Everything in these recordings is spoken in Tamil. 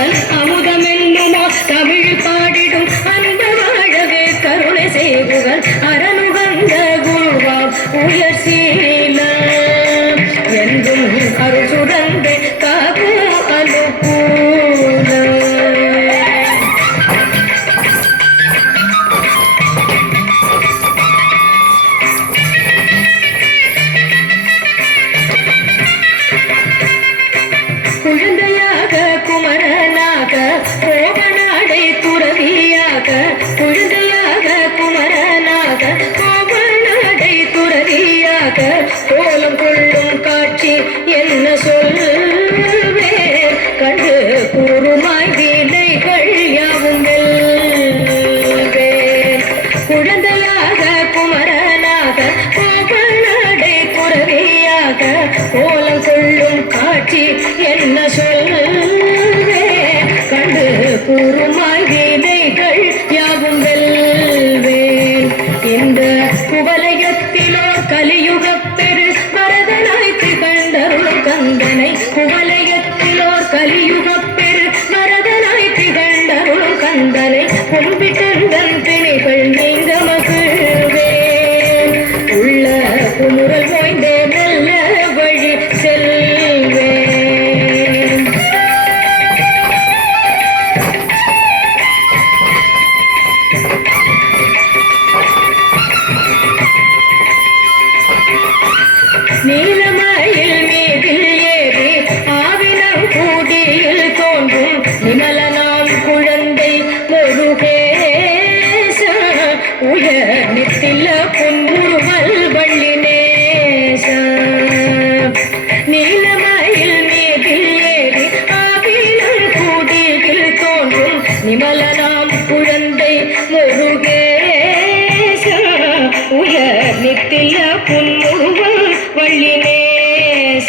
கல் அமுதமென்னுமோ தமிழ் பாடிடும் அந்த வாழவே கருணை செய்குவர் அரணுகந்த குருவாம் உயர் சீல என்றும் அருள் சுரந்து காக்கும் அனுகூல குழந்தையாக குமரனாக கோவனாடை துறவியாக குழந்தையாக குமரனாக கோவனாடை துறவியாக கோலம் கொள்ளும் காட்சி என்ன சொல்வேன் கண்டு கூறுமாய் வீணைகள் யாவும் வெல்வேன் குழந்தையாக குமரனாக கோவனாடை துறவியாக கோலம் கொள்ளும் காட்சி என்ன சொல்வேன் கண்டு கூறுமாய் வீணைகள் யாவும் வெல்வேன் இந்த குவலயத்திலோ கலியுகப் பெரு வரதனாய் திகழ்ந்தருளும் கந்தனை குவலயத்திலோ கலியுகப் பெரு வரதனாய் திகழ்ந்தருளும் கந்தனை கும்பிட்டந்தன் திணைகள் நீங்க மகிழ்வேன் உள்ள குமுறல் ஓய்ந்தே நல்ல வழி செல்வேன் நீலமயில் மீதில் ஏறி ஆவினம் கூடியில் தோன்றும் நிமலனாம் குழந்தை முருகேச உயர் நித்தில புன்முறுவல் வள்ளி நேச நீலமயில் மீதில் ஏறி ஆவினம் கூடியில் தோன்றும் நிமலனாம் குழந்தை முருகேச உயர் நித்தில புன்முறுவல் வள்ளி நேச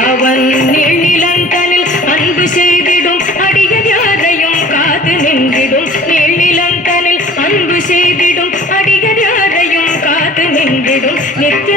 அவன் நீழ்நிலந்தனில் அன்பு செய்திடும் அடியர் யாரையும் காத்து நின்றிடும் நீழ்நிலந்தனில் அன்பு செய்திடும் அடியர் யாரையும் காத்து நின்றிடும் நித்திய